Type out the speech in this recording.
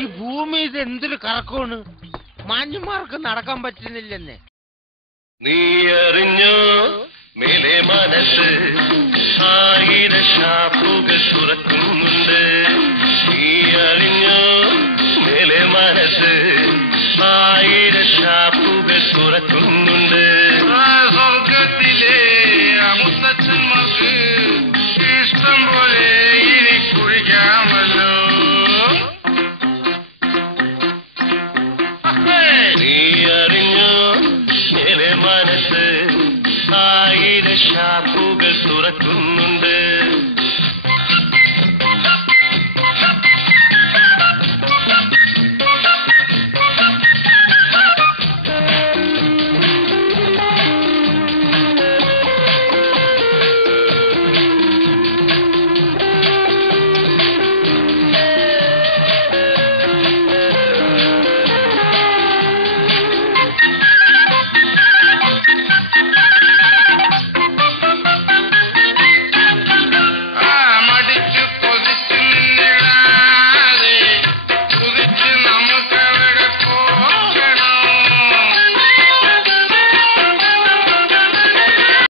ഈ ഭൂമി ഇത് എന്തൊരു കറക്കമാണ്, മാന്യന്മാർക്ക് നടക്കാൻ പറ്റുന്നില്ലെന്നേ. നീ അറിഞ്ഞോ മേലെ മനസ്സ് ആയിരം ഷാപ്പുകൾ തുറക്കുന്നുണ്ട്.